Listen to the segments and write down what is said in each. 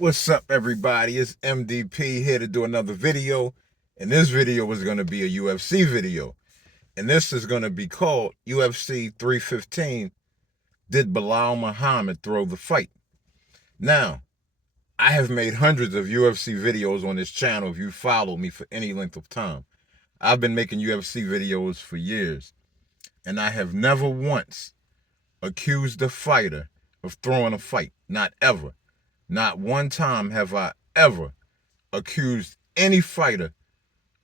What's up, everybody? It's MDP here to do another video. And this video is going to be a UFC video. And this is going to be called UFC 315, Did Belal Muhammad Throw the Fight? Now, I have made hundreds of UFC videos on this channel if you follow me for any length of time. I've been making UFC videos for years. And I have never once accused a fighter of throwing a fight. Not ever. Not one time have I ever accused any fighter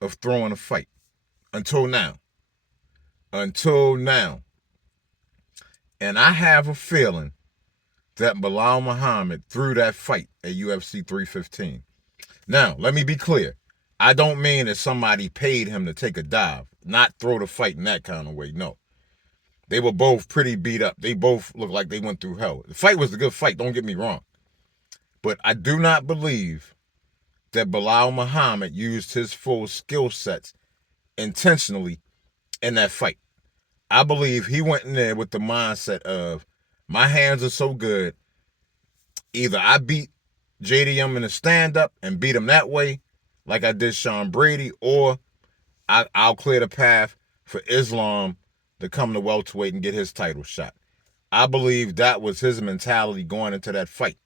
of throwing a fight. Until now. Until now. And I have a feeling that Belal Muhammad threw that fight at UFC 315. Now, let me be clear. I don't mean that somebody paid him to take a dive. Not throw the fight in that kind of way, no. They were both pretty beat up. They both looked like they went through hell. The fight was a good fight, don't get me wrong. But I do not believe that Belal Muhammad used his full skill sets intentionally in that fight. I believe he went in there with the mindset of, my hands are so good, either I beat JDM in a stand-up and beat him that way, like I did Sean Brady, or I'll clear the path for Islam to come to welterweight and get his title shot. I believe that was his mentality going into that fight.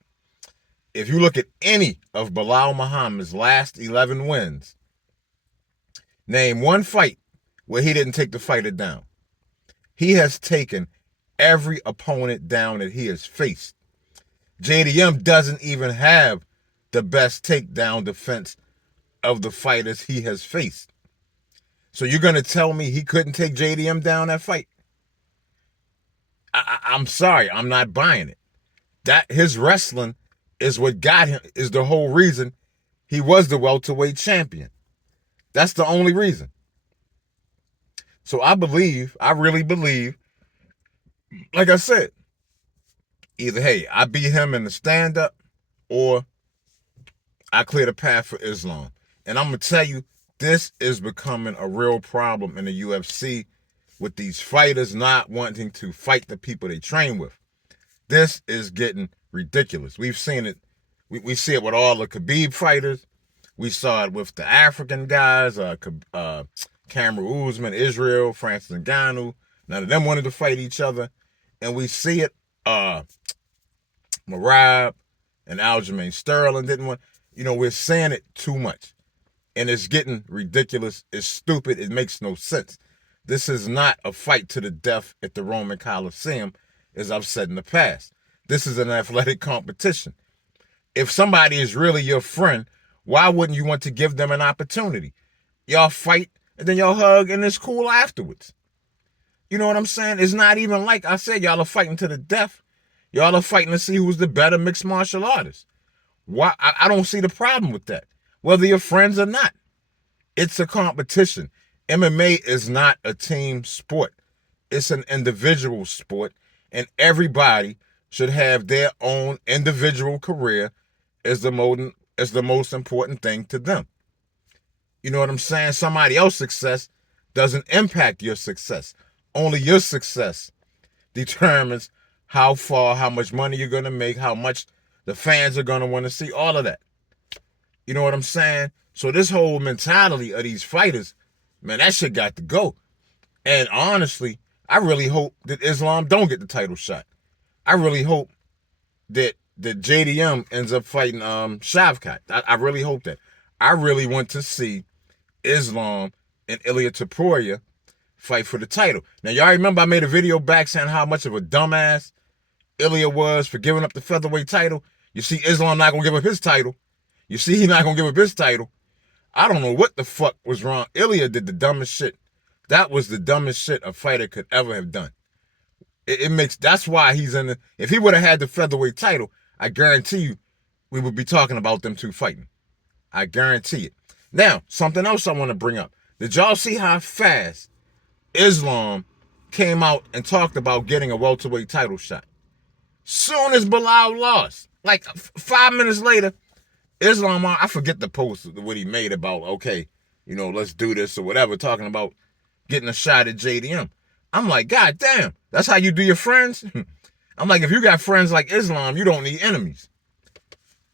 If you look at any of Belal Muhammad's last 11 wins, name one fight where he didn't take the fighter down. He has taken every opponent down that he has faced. JDM doesn't even have the best takedown defense of the fighters he has faced. So you're going to tell me he couldn't take JDM down that fight? I'm sorry, I'm not buying it. That his wrestling is what got him, is the whole reason he was the welterweight champion. That's the only reason. So I really believe, like I said, either, hey, I beat him in the stand-up or I clear the path for Islam. And I'm going to tell you, this is becoming a real problem in the UFC with these fighters not wanting to fight the people they train with. This is getting ridiculous. We've seen it. We see it with all the Khabib fighters. We saw it with the African guys, Cameron Usman, Israel, Francis Ngannou. None of them wanted to fight each other. And we see it, Merab and Aljamain Sterling didn't want. We're saying it too much. And it's getting ridiculous. It's stupid. It makes no sense. This is not a fight to the death at the Roman Coliseum, as I've said in the past. This is an athletic competition. If somebody is really your friend, why wouldn't you want to give them an opportunity? Y'all fight, and then y'all hug, and it's cool afterwards. You know what I'm saying? It's not even like I said, y'all are fighting to the death. Y'all are fighting to see who's the better mixed martial artist. Why? I don't see the problem with that, whether you're friends or not. It's a competition. MMA is not a team sport. It's an individual sport, and everybody should have their own individual career as the most important thing to them. You know what I'm saying? Somebody else's success doesn't impact your success. Only your success determines how far, how much money you're going to make, how much the fans are going to want to see, all of that. You know what I'm saying? So this whole mentality of these fighters, man, that shit got to go. And honestly, I really hope that Islam don't get the title shot. I really hope that JDM ends up fighting Shavkat. I really hope that. I really want to see Islam and Ilia Topuria fight for the title. Now, y'all remember I made a video back saying how much of a dumbass Ilia was for giving up the featherweight title? You see, Islam not going to give up his title. You see, he's not going to give up his title. I don't know what the fuck was wrong. Ilia did the dumbest shit. That was the dumbest shit a fighter could ever have done. That's why he's in the, if he would have had the featherweight title, I guarantee you we would be talking about them two fighting. I guarantee it. Now, something else I want to bring up. Did y'all see how fast Islam came out and talked about getting a welterweight title shot? Soon as Belal lost, like 5 minutes later, Islam, I forget the post, what he made about, okay, let's do this or whatever, talking about getting a shot at JDM. I'm like, God damn, that's how you do your friends? I'm like, if you got friends like Islam, you don't need enemies.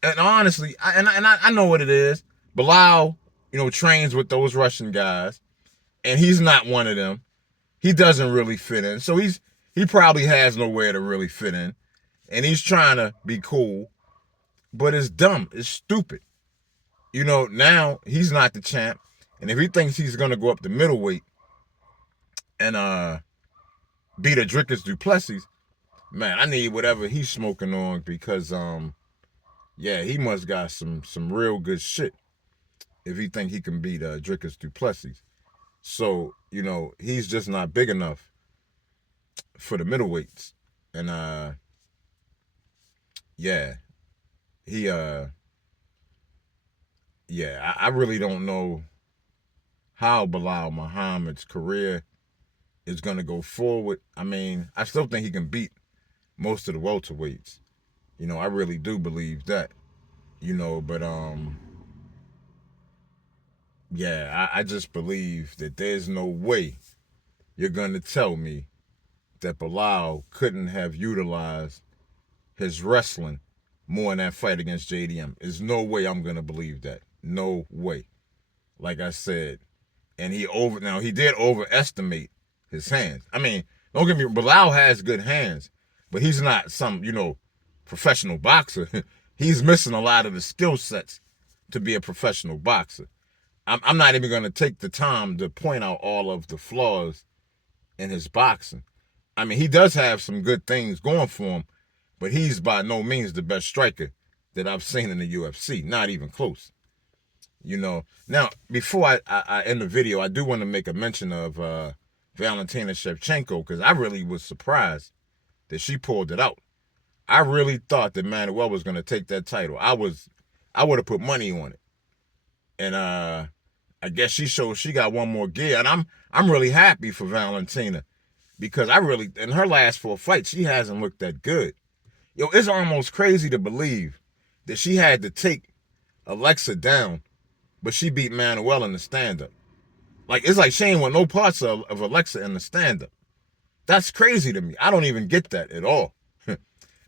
And honestly, I know what it is. Belal, trains with those Russian guys, and he's not one of them. He doesn't really fit in. So he probably has nowhere to really fit in. And he's trying to be cool, but it's dumb. It's stupid. Now he's not the champ. And if he thinks he's gonna go up to middleweight and beat Adricus Duplessis, man, I need whatever he's smoking on because yeah, he must got some real good shit if he think he can beat Adricus Duplessis. So, he's just not big enough for the middleweights. And yeah, he yeah, I really don't know how Belal Muhammad's career is gonna go forward. I mean, I still think he can beat most of the welterweights. I really do believe that. But yeah, I just believe that there's no way you're gonna tell me that Belal couldn't have utilized his wrestling more in that fight against JDM. There's no way I'm gonna believe that. No way. Like I said, and he did overestimate his hands. I mean, don't get me wrong, Belal has good hands, but he's not some, professional boxer. He's missing a lot of the skill sets to be a professional boxer. I'm not even going to take the time to point out all of the flaws in his boxing. I mean, he does have some good things going for him, but he's by no means the best striker that I've seen in the UFC. Not even close. Now, before I end the video, I do want to make a mention of Valentina Shevchenko because I really was surprised that she pulled it out. I really thought that Manuel was going to take that title. I would have put money on it. And I guess she showed she got one more gear, and I'm really happy for Valentina because in her last 4 fights she hasn't looked that good. It's almost crazy to believe that she had to take Alexa down, but she beat Manuel in the stand-up. It's like she ain't want no parts of Alexa in the stand-up. That's crazy to me. I don't even get that at all.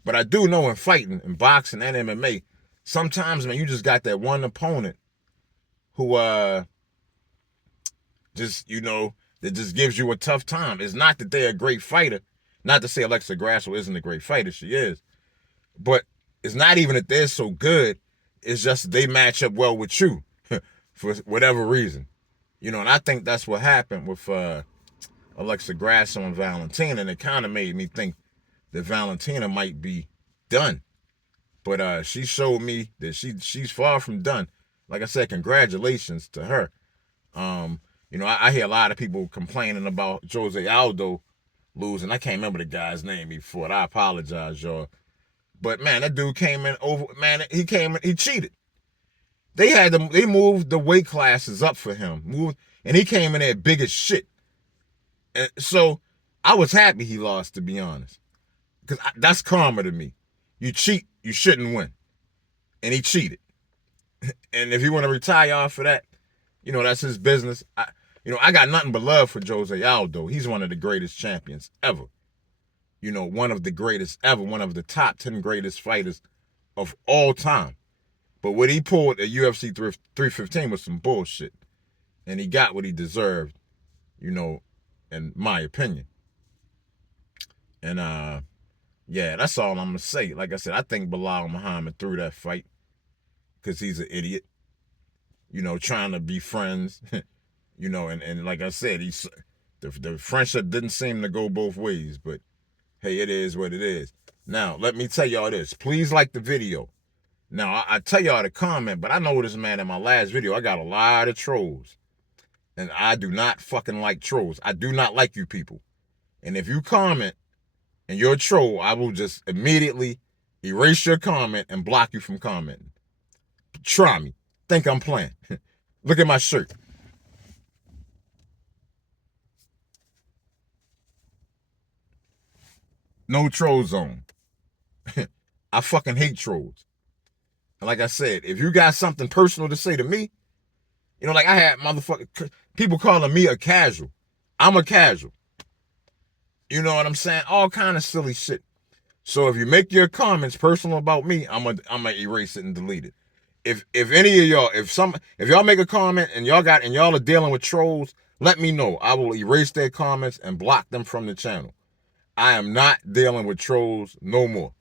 But I do know in fighting, in boxing and MMA, sometimes, man, you just got that one opponent who that just gives you a tough time. It's not that they're a great fighter. Not to say Alexa Grasso isn't a great fighter. She is. But it's not even that they're so good. It's just they match up well with you for whatever reason. And I think that's what happened with Alexa Grasso and Valentina, and it kind of made me think that Valentina might be done. But she showed me that she's far from done. Like I said, congratulations to her. I hear a lot of people complaining about Jose Aldo losing. I can't remember the guy's name before. I apologize, y'all. But man, that dude came in over. Man, he cheated. They moved the weight classes up for him. And he came in there big as shit. And so I was happy he lost, to be honest. Because that's karma to me. You cheat, you shouldn't win. And he cheated. And if you want to retire off of that, that's his business. I got nothing but love for Jose Aldo. He's one of the greatest champions ever. One of the greatest ever. One of the top 10 greatest fighters of all time. But what he pulled at UFC 315 was some bullshit. And he got what he deserved, in my opinion. And yeah, that's all I'm going to say. Like I said, I think Belal Muhammad threw that fight because he's an idiot, trying to be friends, and like I said, the friendship didn't seem to go both ways, but hey, it is what it is. Now, let me tell y'all this. Please like the video. Now, I tell y'all to comment, but I noticed, man, in my last video, I got a lot of trolls. And I do not fucking like trolls. I do not like you people. And if you comment and you're a troll, I will just immediately erase your comment and block you from commenting. Try me. Think I'm playing. Look at my shirt. No troll zone. I fucking hate trolls. And like I said, if you got something personal to say to me, like I had motherfucking people calling me a casual. I'm a casual. You know what I'm saying? All kind of silly shit. So if you make your comments personal about me, I'm gonna erase it and delete it. If any of y'all, if y'all make a comment and y'all are dealing with trolls, let me know. I will erase their comments and block them from the channel. I am not dealing with trolls no more.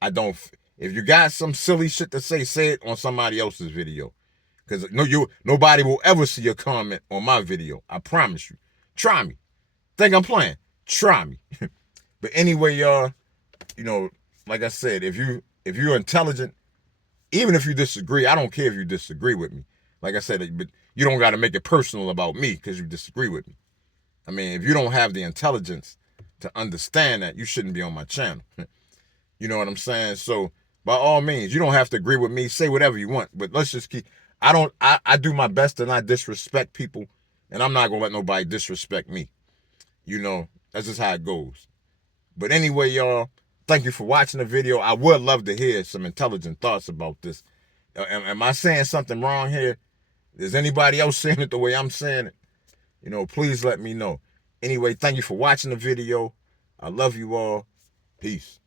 I don't. If you got some silly shit to say it on somebody else's video. Because nobody will ever see your comment on my video. I promise you. Try me. Think I'm playing? Try me. But anyway, y'all, like I said, if you're intelligent, even if you disagree, I don't care if you disagree with me. Like I said, but you don't got to make it personal about me because you disagree with me. I mean, if you don't have the intelligence to understand that, you shouldn't be on my channel. You know what I'm saying? So by all means, you don't have to agree with me. Say whatever you want, but let's just keep. I do my best to not disrespect people, and I'm not gonna let nobody disrespect me. That's just how it goes. But anyway, y'all, thank you for watching the video. I would love to hear some intelligent thoughts about this. Am I saying something wrong here? Is anybody else saying it the way I'm saying it? Please let me know. Anyway, thank you for watching the video. I love you all. Peace.